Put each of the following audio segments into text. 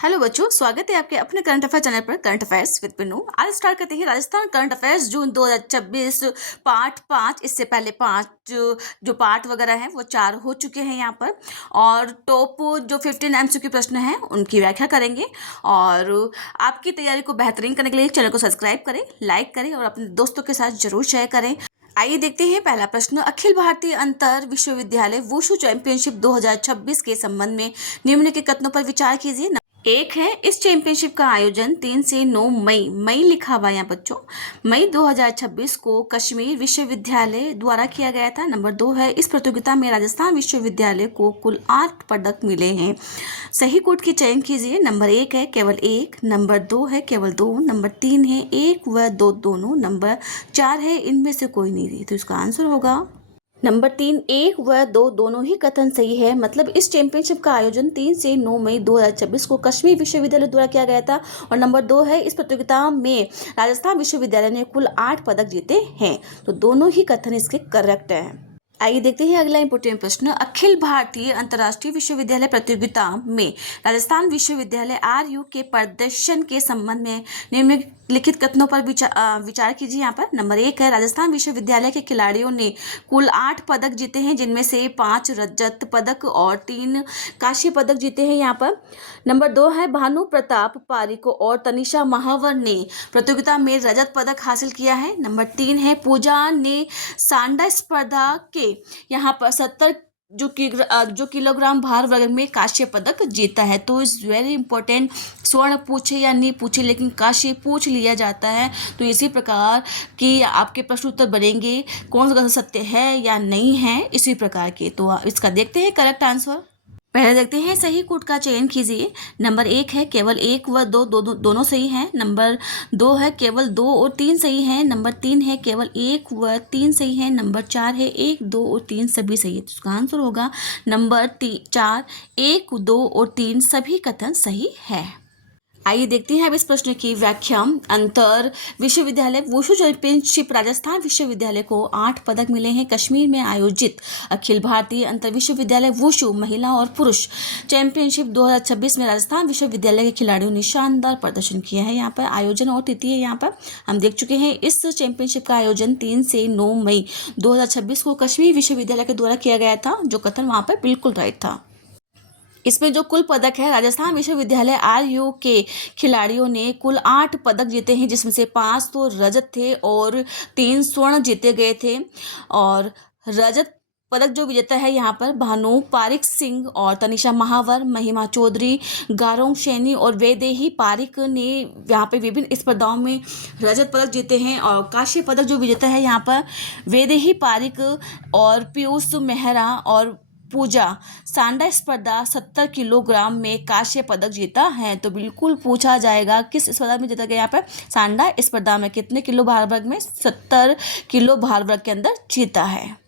Hello बच्चों, स्वागत है आपके अपने करंट अफेयर चैनल पर करंट अफेयर्स विद पिनू। आज स्टार्ट करते हैं राजस्थान करंट अफेयर्स जून 2026 पार्ट 5। इससे पहले 5 जो पार्ट वगैरह हैं वो 4 हो चुके हैं यहाँ पर। और टॉप जो 15 एमसीक्यू प्रश्न हैं उनकी व्याख्या करेंगे। और आपकी तैयारी को बेहतरीन करने के लिए चैनल को सब्सक्राइब करें, लाइक करें और अपने दोस्तों के साथ जरूर शेयर करें। आइए देखते हैं पहला प्रश्न। अखिल भारतीय अंतर विश्वविद्यालय वुशु चैंपियनशिप 2026 के संबंध में निम्न के कथनों पर विचार कीजिए। एक है, इस चैंपियनशिप का आयोजन 3 से 9 मई लिखा हुआ है बच्चों, मई 2026 को कश्मीर विश्वविद्यालय द्वारा किया गया था। नंबर 2 है, इस प्रतियोगिता में राजस्थान विश्वविद्यालय को कुल 8 पदक मिले हैं। सही कोट की चयन कीजिए। नंबर 1 है केवल 1, नंबर 2 है केवल 2, नंबर 3 है 1 व 2 दोनों, नंबर 4 है इनमें से कोई नहीं दी। तो इसका आंसर होगा नंबर 3, 1 व 2 दोनों ही कथन सही है। मतलब इस चैंपियनशिप का आयोजन 3 से 9 मई 2026 को कश्मीर विश्वविद्यालय द्वारा किया गया था। और नंबर 2 है, इस प्रतियोगिता में राजस्थान विश्वविद्यालय ने कुल 8 पदक जीते हैं। तो दोनों ही कथन इसके करेक्ट हैं। आइए देखते हैं अगला इंपोर्टेंट प्रश्न। अखिल भारतीय अंतर्राष्ट्रीय विश्वविद्यालय प्रतियोगिता में राजस्थान विश्वविद्यालय आरयू के प्रदर्शन के संबंध में निम्नलिखित कथनों पर विचार कीजिए। यहाँ पर नंबर 1 है, राजस्थान विश्वविद्यालय के खिलाड़ियों ने कुल 8 पदक जीते हैं, जिनमें से 5 रजत पदक और 3 कांस्य पदक जीते हैं। यहाँ पर नंबर 2 है, भानु प्रताप पारिक और तनिषा महावर ने प्रतियोगिता में रजत पदक हासिल किया है। नंबर 3 है, पूजा ने सांडा स्पर्धा के यहाँ पर 70 जो किलोग्राम भार वर्ग में कांस्य पदक जीता है। तो इज वेरी इंपॉर्टेंट। स्वर्ण पूछे या नहीं पूछे, लेकिन कांस्य पूछ लिया जाता है। तो इसी प्रकार की आपके प्रश्न उत्तर बनेंगे, कौन सा सत्य है या नहीं है, इसी प्रकार के। तो इसका देखते हैं करेक्ट आंसर। पहले देखते हैं, सही कोट का चयन कीजिए। नंबर 1 है, केवल 1 व 2 दोनों सही हैं। नंबर 2 है, केवल 2 और 3 सही हैं। नंबर 3 है, केवल 1 व 3 सही हैं। नंबर 4 है, 1, 2 और 3 सभी सही है। तो इसका आंसर होगा नंबर 4, 1, 2 और 3 सभी कथन सही है। आइए देखते हैं अब इस प्रश्न की व्याख्या। अंतर विश्वविद्यालय वुशु चैंपियनशिप राजस्थान विश्वविद्यालय को 8 पदक मिले हैं। कश्मीर में आयोजित अखिल भारतीय अंतर विश्वविद्यालय वुशु महिला और पुरुष चैंपियनशिप 2026 में राजस्थान विश्वविद्यालय के खिलाड़ियों ने शानदार प्रदर्शन किया है। यहाँ पर आयोजन और तिथि है, यहाँ पर हम देख चुके हैं। इस चैंपियनशिप का आयोजन 3 से 9 मई 2026 को कश्मीर विश्वविद्यालय के द्वारा किया गया था। जो कथन वहाँ पर बिल्कुल राइट था। इसमें जो कुल पदक है, राजस्थान विश्वविद्यालय आरयू के खिलाड़ियों ने कुल 8 पदक जीते हैं, जिसमें से 5 तो रजत थे और 3 स्वर्ण जीते गए थे। और रजत पदक जो विजेता है यहाँ पर भानु पारिक सिंह और तनिषा महावर, महिमा चौधरी, गारोंग सैनी और वैदेही पारिक ने यहाँ पे विभिन्न स्पर्धाओं में रजत पदक जीते हैं। और कांस्य पदक जो विजेता है यहाँ पर वैदेही पारिक और पीयूष मेहरा और पूजा सांडा स्पर्धा 70 किलोग्राम में कांस्य पदक जीता है। तो बिल्कुल पूछा जाएगा किस स्पर्धा में जीता गया। यहाँ पर सांडा स्पर्धा में कितने किलो भार वर्ग में, 70 किलो भार वर्ग के अंदर जीता है।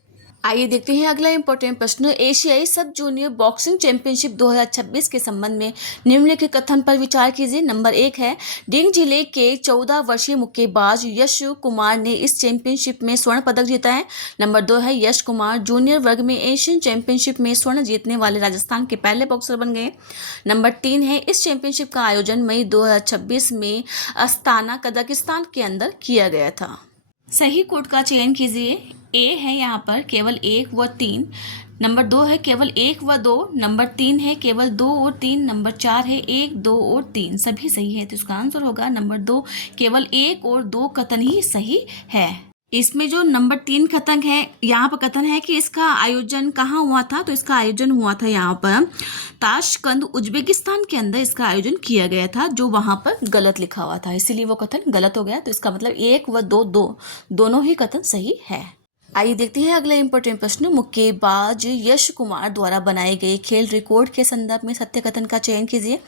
आइए देखते हैं अगला इंपॉर्टेंट प्रश्न। एशियाई सब जूनियर बॉक्सिंग चैंपियनशिप 2026 के संबंध में निम्नलिखित कथन पर विचार कीजिए। नंबर 1 है, डिंग जिले के 14 वर्षीय मुक्केबाज यश कुमार ने इस चैंपियनशिप में स्वर्ण पदक जीता है। नंबर 2 है, यश कुमार जूनियर वर्ग में एशियन चैंपियनशिप में स्वर्ण जीतने वाले राजस्थान के पहले बॉक्सर बन गए। नंबर 3 है, इस चैंपियनशिप का आयोजन मई 2026 में अस्ताना कजाकिस्तान के अंदर किया गया था। सही कोट का चयन कीजिए। ए है यहाँ पर केवल 1 व 3, नंबर 2 है केवल 1 व 2, नंबर 3 है केवल 2 और 3, नंबर 4 है 1, 2 और 3 सभी सही है। तो इसका आंसर होगा नंबर 2, केवल 1 और 2 कथन ही सही है। इसमें जो नंबर 3 कथन है, यहाँ पर कथन है कि इसका आयोजन कहाँ हुआ था। तो इसका आयोजन हुआ था यहाँ पर ताशकंद उज्बेकिस्तान के अंदर इसका आयोजन किया गया था, जो वहाँ पर गलत लिखा हुआ था, इसीलिए वो कथन गलत हो गया। तो इसका मतलब 1 व 2 दोनों ही कथन सही है। आइए देखते हैं अगला इंपॉर्टेंट प्रश्न। मुक्केबाज यश कुमार द्वारा बनाए गए खेल रिकॉर्ड के संदर्भ में सत्य कथन का चयन कीजिए।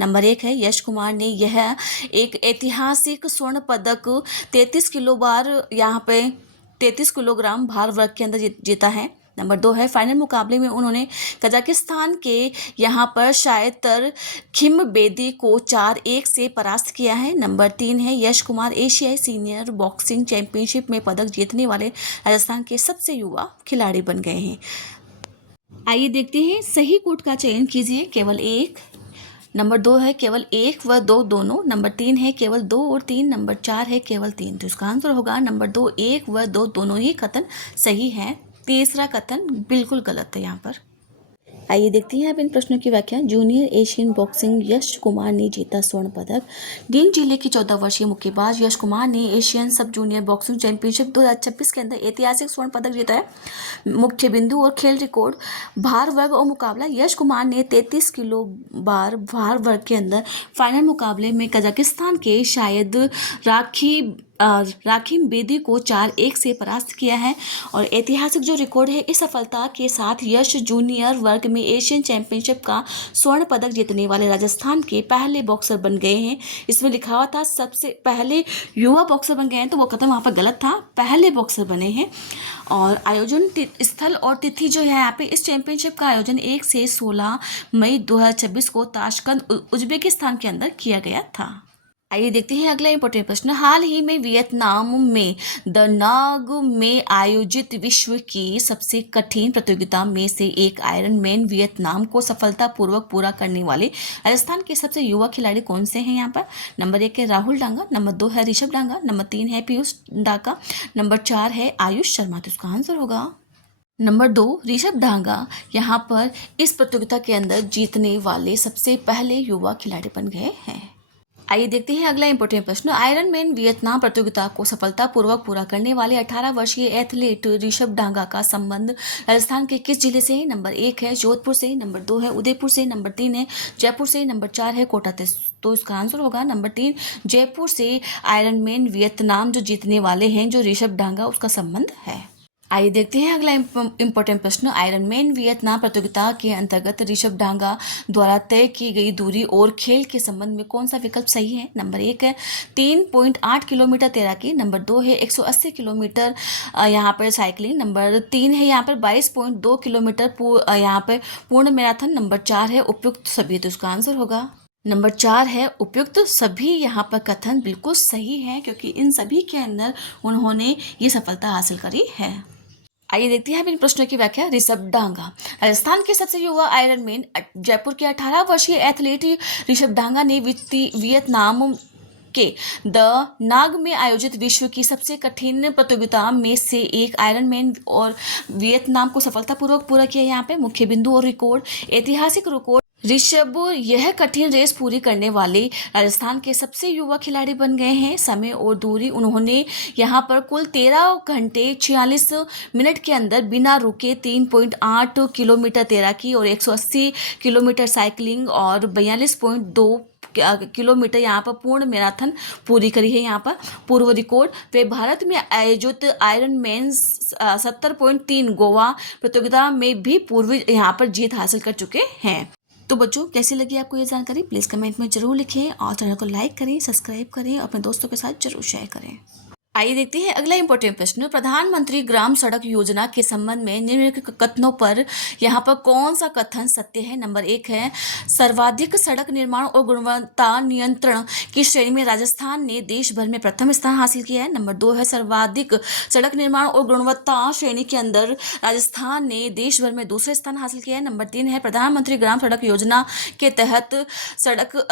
नंबर 1 है, यश कुमार ने यह एक ऐतिहासिक स्वर्ण पदक 33 किलो बार यहाँ पे 33 किलोग्राम भार वर्ग के अंदर जीता है। नंबर 2 है, फाइनल मुकाबले में उन्होंने कजाकिस्तान के यहाँ पर शायतर खिमबेदी को 4-1 से परास्त किया है। नंबर 3 है, यश कुमार एशियाई सीनियर बॉक्सिंग चैंपियनशिप में पदक जीतने वाले राजस्थान के सबसे युवा खिलाड़ी बन गए हैं। आइए देखते हैं, सही कोट का चयन कीजिए। केवल 1, नंबर 2 है केवल 1 व 2 दोनों, नंबर 3 है केवल 2 और 3, नंबर 4 है केवल 3। तो इसका आंसर होगा नंबर 2, 1 व 2 दोनों ही कथन सही है। तीसरा कथन बिल्कुल गलत है यहाँ पर। आइए देखते हैं अब इन प्रश्नों की व्याख्या। Junior Asian boxing Yash Kumar ने जीता स्वर्ण पदक। डीन जिले की 14 वर्षीय मुक्केबाज यश कुमार ने एशियन सब जूनियर बॉक्सिंग चैंपियनशिप 2026 के अंदर ऐतिहासिक स्वर्ण पदक जीता है। मुख्य बिंदु और खेल रिकॉर्ड। भार वर्ग और मुकाबला। यश कुमार ने 33 किलो बार भार वर्ग के अंदर फाइनल मुकाबले में कजाकिस्तान के शायद राखीम बेदी को 4-1 से परास्त किया है। और ऐतिहासिक जो रिकॉर्ड है, इस सफलता के साथ यश जूनियर वर्ग में एशियन चैंपियनशिप का स्वर्ण पदक जीतने वाले राजस्थान के पहले बॉक्सर बन गए हैं। इसमें लिखा हुआ था सबसे पहले युवा बॉक्सर बन गए हैं, तो वो कदम वहाँ पर गलत था, पहले बॉक्सर बने हैं। और आयोजन स्थल और तिथि जो है यहाँ पे, इस चैंपियनशिप का आयोजन 1 से 16 मई 2026 को ताशकंद उज्बेकिस्तान के अंदर किया गया था। आइए देखते हैं अगला इंपॉर्टेंट प्रश्न। हाल ही में वियतनाम में द नाग में आयोजित विश्व की सबसे कठिन प्रतियोगिता में से एक आयरन मैन वियतनाम को सफलतापूर्वक पूरा करने वाले राजस्थान के सबसे युवा खिलाड़ी कौन से हैं यहाँ पर? नंबर 1 है राहुल डांगा, नंबर 2 है ऋषभ डांगा, नंबर 3 है पीयूष डाका, नंबर 4 है आयुष शर्मा। तो इसका आंसर होगा नंबर 2 ऋषभ डांगा यहाँ पर इस प्रतियोगिता के अंदर जीतने वाले सबसे पहले युवा खिलाड़ी बन गए हैं। आइए देखते हैं अगला इंपॉर्टेंट प्रश्न। आयरन मैन वियतनाम प्रतियोगिता को सफलतापूर्वक पूरा करने वाले 18 वर्षीय एथलीट ऋषभ डांगा का संबंध राजस्थान के किस जिले से है? नंबर 1 है जोधपुर से, नंबर 2 है उदयपुर से, नंबर 3 है जयपुर से, नंबर 4 है कोटा से। तो इसका आंसर होगा नंबर 3 जयपुर से आयरन मैन वियतनाम जो जीतने वाले हैं, जो ऋषभ डांगा, उसका संबंध है। आइए देखते हैं अगला इंपॉर्टेंट प्रश्न। आयरन मैन वियतनाम प्रतियोगिता के अंतर्गत ऋषभ डांगा द्वारा तय की गई दूरी और खेल के संबंध में कौन सा विकल्प सही है? नंबर 1 है 3.8 किलोमीटर तैराकी, नंबर 2 है 180 किलोमीटर यहाँ पर साइकिलिंग, नंबर 3 है यहाँ पर 22.2 किलोमीटर यहाँ पर पूर्ण मैराथन, नंबर 4 है उपयुक्त सभी। तो इसका आंसर होगा नंबर 4 है उपयुक्त सभी। यहाँ पर कथन बिल्कुल सही है, क्योंकि इन सभी के अंदर उन्होंने ये सफलता हासिल करी है। आइए देखते हैं इन प्रश्नों की व्याख्या। ऋषभ डांगा राजस्थान के सबसे युवा आयरन मैन जयपुर के 18 वर्षीय एथलीट ऋषभ डांगा ने वियतनाम के द नाग में आयोजित विश्व की सबसे कठिन प्रतियोगिता में से एक आयरन मैन और वियतनाम को सफलतापूर्वक पूरा किया। यहाँ पे मुख्य बिंदु और रिकॉर्ड। ऐतिहासिक रिकॉर्ड। ऋषभ यह कठिन रेस पूरी करने वाले राजस्थान के सबसे युवा खिलाड़ी बन गए हैं। समय और दूरी, उन्होंने यहाँ पर कुल 13 घंटे 46 मिनट के अंदर बिना रुके 3.8 किलोमीटर तैराकी और 180 किलोमीटर साइकिलिंग और 42.2 किलोमीटर यहाँ पर पूर्ण मैराथन पूरी करी है। यहाँ पर पूर्व रिकॉर्ड। वे भारत में आयोजित आयरन मैन 70.3 गोवा प्रतियोगिता में भी पूर्व यहाँ पर जीत हासिल कर चुके हैं। तो बच्चों, कैसी लगी आपको ये जानकारी? प्लीज़ कमेंट में जरूर लिखें और चैनल को लाइक करें, सब्सक्राइब करें और अपने दोस्तों के साथ जरूर शेयर करें। आइए देखते हैं अगला इंपॉर्टेंट प्रश्न। प्रधानमंत्री ग्राम सड़क योजना के संबंध में निम्नलिखित कथनों पर यहाँ पर कौन सा कथन सत्य है? नंबर 1 है सर्वाधिक सड़क निर्माण और गुणवत्ता नियंत्रण की श्रेणी में राजस्थान ने देश भर में प्रथम स्थान हासिल किया है। नंबर 2 है सर्वाधिक सड़क निर्माण और गुणवत्ता श्रेणी के अंदर राजस्थान ने देश भर में दूसरा स्थान हासिल किया है। नंबर 3 है प्रधानमंत्री ग्राम सड़क योजना के तहत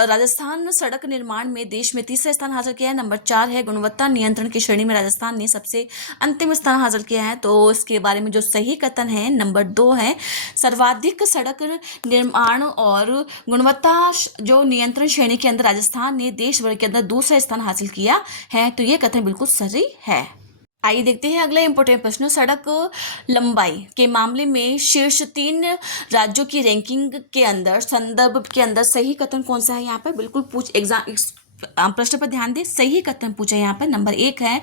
राजस्थान सड़क निर्माण में देश में तीसरा स्थान हासिल किया है। नंबर 4 है गुणवत्ता नियंत्रण की श्रेणी में राजस्थान ने सबसे अंतिम स्थान हासिल किया है। तो इसके बारे में जो सही कथन है नंबर 2 है सर्वाधिक सड़क निर्माण और गुणवत्ता जो नियंत्रण श्रेणी के अंदर राजस्थान ने देश भर के अंदर दूसरा स्थान हासिल किया है। तो ये कथन बिल्कुल सही है। आइए देखते हैं अगला इंपॉर्टेंट प्रश्न। सड़क लंबाई के मामले में शीर्ष 3 राज्यों की रैंकिंग के अंदर संदर्भ के अंदर सही कथन कौन सा है? यहाँ पर बिल्कुल प्रश्न पर ध्यान दें। सही कथन पूछा यहाँ पर। नंबर 1 है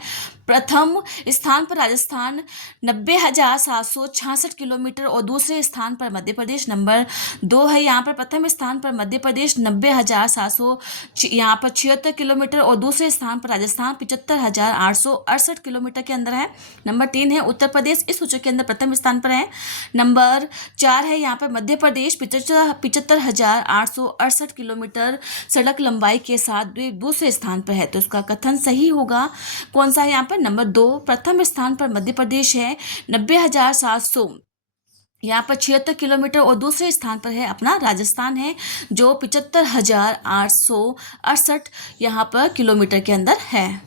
प्रथम स्थान पर राजस्थान 90,766 किलोमीटर और दूसरे स्थान पर मध्य प्रदेश। नंबर 2 है यहाँ पर प्रथम स्थान पर मध्य प्रदेश 90,700 यहाँ पर 76 किलोमीटर और दूसरे स्थान पर राजस्थान 75,868 किलोमीटर के अंदर है। नंबर 3 है उत्तर प्रदेश इस सूची के अंदर प्रथम स्थान पर है। नंबर 4 है यहाँ पर मध्य प्रदेश 75,868 किलोमीटर सड़क लंबाई के साथ दूसरे स्थान पर है। तो इसका कथन सही होगा। कौन सा है यहाँ पर? नंबर 2 प्रथम स्थान पर मध्य प्रदेश है 90,700 यहाँ पर 76 किलोमीटर और दूसरे स्थान पर है अपना राजस्थान है जो 75,868 यहाँ पर किलोमीटर के अंदर है।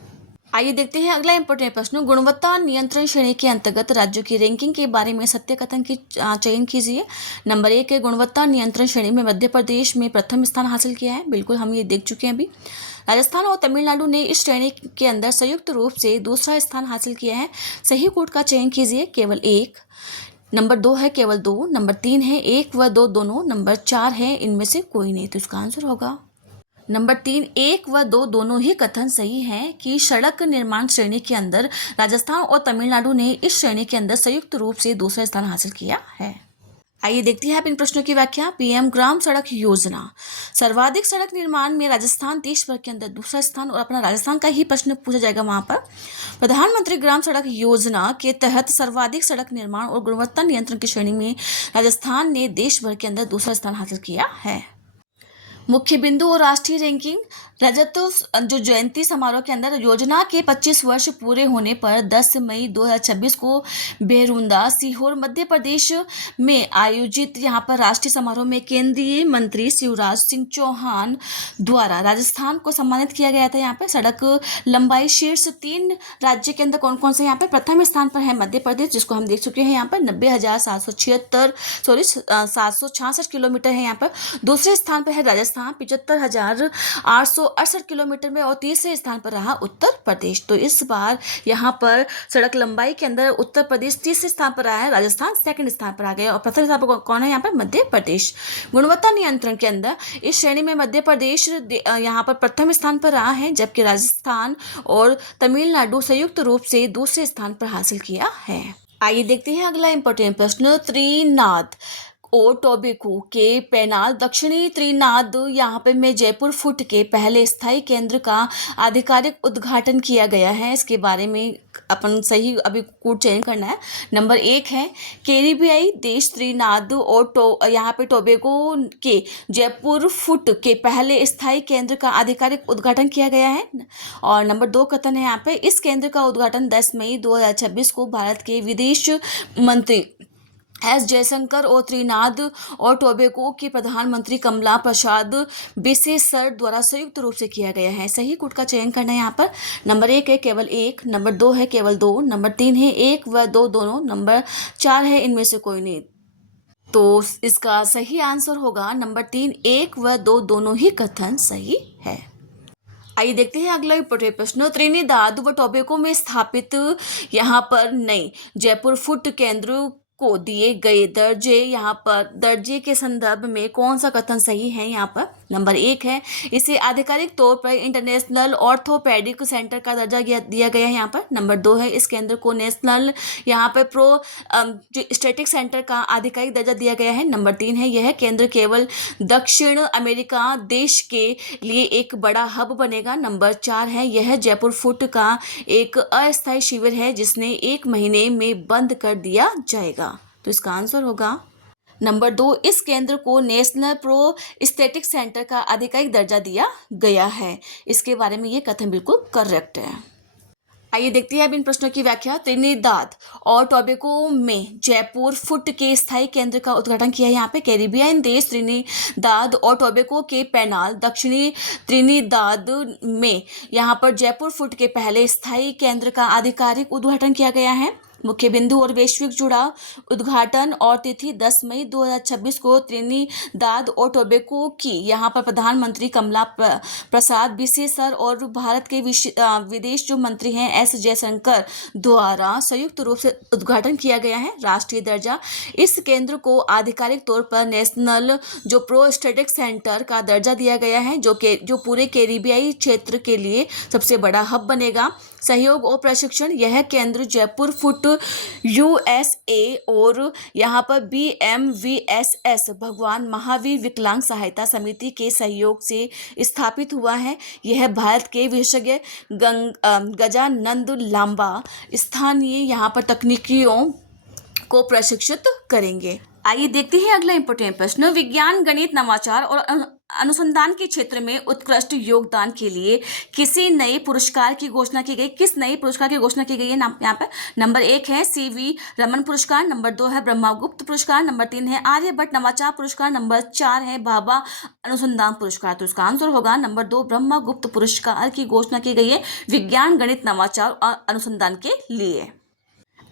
आइए देखते हैं अगला इंपॉर्टेंट प्रश्न। गुणवत्ता नियंत्रण श्रेणी के अंतर्गत राज्यों की रैंकिंग के बारे में सत्य कथन की चयन कीजिए। नंबर 1 है गुणवत्ता नियंत्रण श्रेणी में मध्य प्रदेश में प्रथम स्थान हासिल किया है। बिल्कुल हम ये देख चुके हैं अभी। राजस्थान और तमिलनाडु ने इस श्रेणी के अंदर संयुक्त रूप से दूसरा स्थान हासिल किया है। सही कोड का चयन कीजिए। केवल 1। नंबर 2 है केवल 2। नंबर 3 है 1 व 2 दोनों। नंबर 4 है इनमें से कोई नहीं। तो इसका आंसर होगा नंबर 3 1 व 2 दोनों ही कथन सही हैं कि सड़क निर्माण श्रेणी के अंदर राजस्थान और तमिलनाडु ने इस श्रेणी के अंदर संयुक्त रूप से दूसरा स्थान हासिल किया है। आइए देखते हैं आप इन प्रश्नों की व्याख्या। पीएम ग्राम सड़क योजना सर्वाधिक सड़क निर्माण में राजस्थान देश भर के अंदर दूसरा स्थान, और अपना राजस्थान का ही प्रश्न पूछा जाएगा वहां पर। प्रधानमंत्री ग्राम सड़क योजना के तहत सर्वाधिक सड़क निर्माण और गुणवत्ता नियंत्रण की श्रेणी में राजस्थान ने देश भर के अंदर दूसरा स्थान हासिल किया है। मुख्य बिंदु और राष्ट्रीय रैंकिंग। रजतोत्सव जो जयंती समारोह के अंदर योजना के 25 वर्ष पूरे होने पर 10 मई 2026 को बेरुंदा सीहोर मध्य प्रदेश में आयोजित यहाँ पर राष्ट्रीय समारोह में केंद्रीय मंत्री शिवराज सिंह चौहान द्वारा राजस्थान को सम्मानित किया गया था। यहाँ पर सड़क लंबाई शीर्ष 3 राज्य के अंदर कौन कौन से यहाँ पर प्रथम स्थान पर है मध्य प्रदेश, जिसको हम देख चुके हैं यहाँ पर 766 किलोमीटर है। यहाँ पर दूसरे स्थान पर है राजस्थान 75,868 किलोमीटर में, और तीसरे स्थान पर रहा उत्तर प्रदेश। तो इस बार यहाँ पर सड़क लंबाई के अंदर उत्तर प्रदेश तीसरे स्थान पर रहा है, राजस्थान सेकंड स्थान पर आ गया, और प्रथम स्थान पर कौन है यहाँ पर मध्य प्रदेश। गुणवत्ता नियंत्रण के अंदर इस श्रेणी में मध्य प्रदेश यहाँ पर प्रथम स्थान पर रहा है, जबकि राजस्थान और तमिलनाडु संयुक्त रूप से दूसरे स्थान पर हासिल किया है। आइए देखते हैं अगला इंपॉर्टेंट प्रश्न। त्रिनाद और टोबैको के पैनाल दक्षिणी त्रिनाद यहाँ पे में जयपुर फुट के पहले स्थायी केंद्र का आधिकारिक उद्घाटन किया गया है। इसके बारे में अपन सही अभी कोड चयन करना है। नंबर 1 है कैरिबियाई देश त्रिनाद और यहाँ पे टोबैको के जयपुर फुट के पहले स्थायी केंद्र का आधिकारिक उद्घाटन किया गया है। और नंबर 2 कथन है यहाँ पे इस केंद्र का उद्घाटन 10 मई 2026 को भारत के विदेश मंत्री एस जयशंकर और त्रिनाद और टोबैको के प्रधानमंत्री कमला प्रसाद बिसेसर द्वारा संयुक्त रूप से किया गया है। सही कोड का चयन करना है यहाँ पर। नंबर 1 है केवल 1। नंबर 2 है केवल 2। नंबर 3 है 1 व 2 दोनों। नंबर 4 है इनमें से कोई नहीं। तो इसका सही आंसर होगा नंबर 3 1 व 2 दोनों ही कथन सही है। आइए देखते हैं अगला इंपॉर्टेंट प्रश्न। त्रिनिदाद व टोबैको में स्थापित यहाँ पर नई जयपुर फुट केंद्र को दिए गए दर्जे यहाँ पर दर्जे के संदर्भ में कौन सा कथन सही है। यहाँ पर नंबर 1 है इसे आधिकारिक तौर पर इंटरनेशनल ऑर्थोपेडिक सेंटर का दर्जा दिया गया है। यहाँ पर नंबर 2 है इस केंद्र को नेशनल यहाँ पर स्टैटिक सेंटर का आधिकारिक दर्जा दिया गया है। नंबर 3 है यह केंद्र केवल दक्षिण अमेरिका देश के लिए एक बड़ा हब बनेगा। नंबर 4 है यह जयपुर फुट का एक अस्थायी शिविर है जिसने 1 महीने में बंद कर दिया जाएगा। तो इसका आंसर होगा नंबर 2 इस केंद्र को नेशनल प्रोस्थेटिक सेंटर का आधिकारिक दर्जा दिया गया है। इसके बारे में ये कथन बिल्कुल करेक्ट है। आइए देखते हैं अब इन प्रश्नों की व्याख्या। त्रिनिदाद और टोबैको में जयपुर फुट के स्थायी केंद्र का उद्घाटन किया है। यहाँ पे कैरिबियन देश त्रिनिदाद और टोबैको के पैनाल दक्षिणी त्रिनिदाद में यहाँ पर जयपुर फुट के पहले स्थायी केंद्र का आधिकारिक उद्घाटन किया गया है। मुख्य बिंदु और वैश्विक जुड़ाव। उद्घाटन और तिथि 10 मई 2026 को त्रिनिदाद और टोबैको की यहाँ पर प्रधानमंत्री कमला प्रसाद बिसेसर और भारत के विदेश जो मंत्री हैं एस जयशंकर द्वारा संयुक्त रूप से उद्घाटन किया गया है। राष्ट्रीय दर्जा। इस केंद्र को आधिकारिक तौर पर नेशनल जो प्रोस्थेटिक सेंटर का दर्जा दिया गया है जो पूरे कैरिबियाई क्षेत्र के लिए सबसे बड़ा हब बनेगा। सहयोग और प्रशिक्षण। यह केंद्र जयपुर फुट यूएसए और यहाँ पर BMVSS भगवान महावीर विकलांग सहायता समिति के सहयोग से स्थापित हुआ है। यह भारत के विशेषज्ञ गजानंद लांबा स्थानीय यहाँ पर तकनीकियों को प्रशिक्षित करेंगे। आइए देखते हैं अगला इंपॉर्टेंट प्रश्न। विज्ञान गणित नवाचार और अनुसंधान के क्षेत्र में उत्कृष्ट योगदान के लिए किसी नए पुरस्कार की घोषणा की गई। किस नए पुरस्कार की घोषणा की गई है यहाँ पे? नंबर 1 है CV रमन पुरस्कार, नंबर 2 है ब्रह्मगुप्त पुरस्कार, नंबर 3 है आर्यभट्ट नवाचार पुरस्कार, नंबर 4 है भाभा अनुसंधान पुरस्कार। तो इसका आंसर होगा नंबर 2, ब्रह्मगुप्त पुरस्कार की घोषणा की गई है विज्ञान, गणित, नवाचार और अनुसंधान के लिए।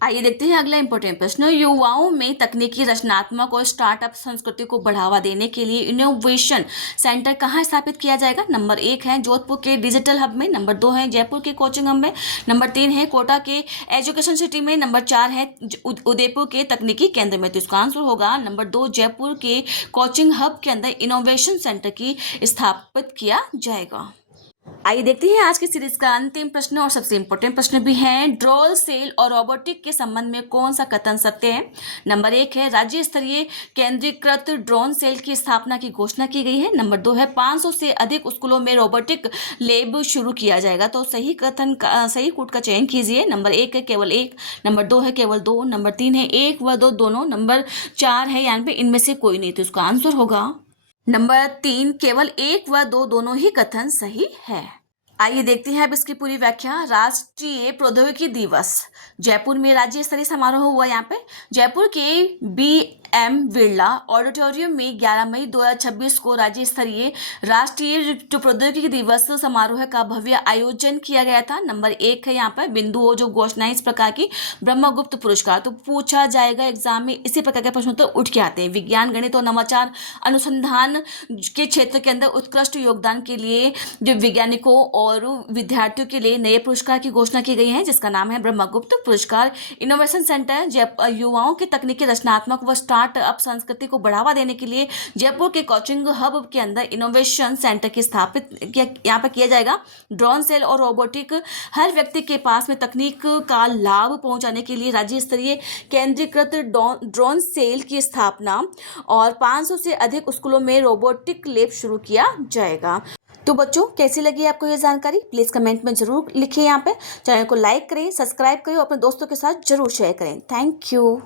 आइए देखते हैं अगला इंपॉर्टेंट प्रश्न। युवाओं में तकनीकी रचनात्मक और स्टार्टअप संस्कृति को बढ़ावा देने के लिए इनोवेशन सेंटर कहाँ स्थापित किया जाएगा? नंबर 1 है जोधपुर के डिजिटल हब में, नंबर 2 है जयपुर के कोचिंग हब में, नंबर 3 है कोटा के एजुकेशन सिटी में, नंबर 4 है उदयपुर के तकनीकी केंद्र में। तो इसका आंसर होगा नंबर 2, जयपुर के कोचिंग हब के अंदर इनोवेशन सेंटर की स्थापित किया जाएगा। आइए देखते हैं आज की सीरीज का अंतिम प्रश्न और सबसे इंपॉर्टेंट प्रश्न भी है। ड्रोन सेल और रोबोटिक के संबंध में कौन सा कथन सत्य है? नंबर 1 है राज्य स्तरीय केंद्रीकृत ड्रोन सेल की स्थापना की घोषणा की गई है, नंबर 2 है 500 से अधिक स्कूलों में रोबोटिक लैब शुरू किया जाएगा। तो सही कथन का सही कूट का चयन कीजिए। नंबर 1 है केवल 1, नंबर 2 है केवल 2, नंबर 3 है 1 व 2 दोनों, नंबर 4 है यानी पे इनमें से कोई नहीं। तो इसका आंसर होगा नंबर 3, केवल 1 व 2 दोनों ही कथन सही है। आइए देखते हैं अब इसकी पूरी व्याख्या। राष्ट्रीय प्रौद्योगिकी दिवस जयपुर में राज्य स्तरीय समारोह हुआ। यहाँ पे जयपुर के BM बिरला ऑडिटोरियम में 11 मई 2026 को राज्य स्तरीय राष्ट्रीय प्रौद्योगिकी दिवस समारोह का भव्य आयोजन किया गया था। नंबर 1 है यहाँ पर बिंदु जो घोषणाएं इस प्रकार की। ब्रह्मगुप्त पुरस्कार तो पूछा जाएगा एग्जाम में, इसी प्रकार के प्रश्न तो उठ के आते हैं। विज्ञान, गणित और नवाचार अनुसंधान के क्षेत्र के अंदर उत्कृष्ट योगदान के लिए जो वैज्ञानिकों और विद्यार्थियों के लिए नए पुरस्कार की घोषणा की गई है, जिसका नाम है ब्रह्मगुप्त पुरस्कार। इनोवेशन सेंटर युवाओं की तकनीकी रचनात्मक व स्टार्टअप संस्कृति को बढ़ावा देने के लिए जयपुर के कोचिंग हब के अंदर इनोवेशन सेंटर की स्थापित यहाँ पर किया जाएगा। ड्रोन सेल और रोबोटिक हर व्यक्ति के पास में तकनीक का लाभ पहुंचाने के लिए राज्य स्तरीय केंद्रीकृत ड्रोन सेल की स्थापना और 500 से अधिक स्कूलों में रोबोटिक लैब शुरू किया जाएगा। तो बच्चों कैसी लगी आपको ये जानकारी? प्लीज़ कमेंट में जरूर लिखिए। यहाँ पे चैनल को लाइक करें, सब्सक्राइब करें और अपने दोस्तों के साथ जरूर शेयर करें। Thank you.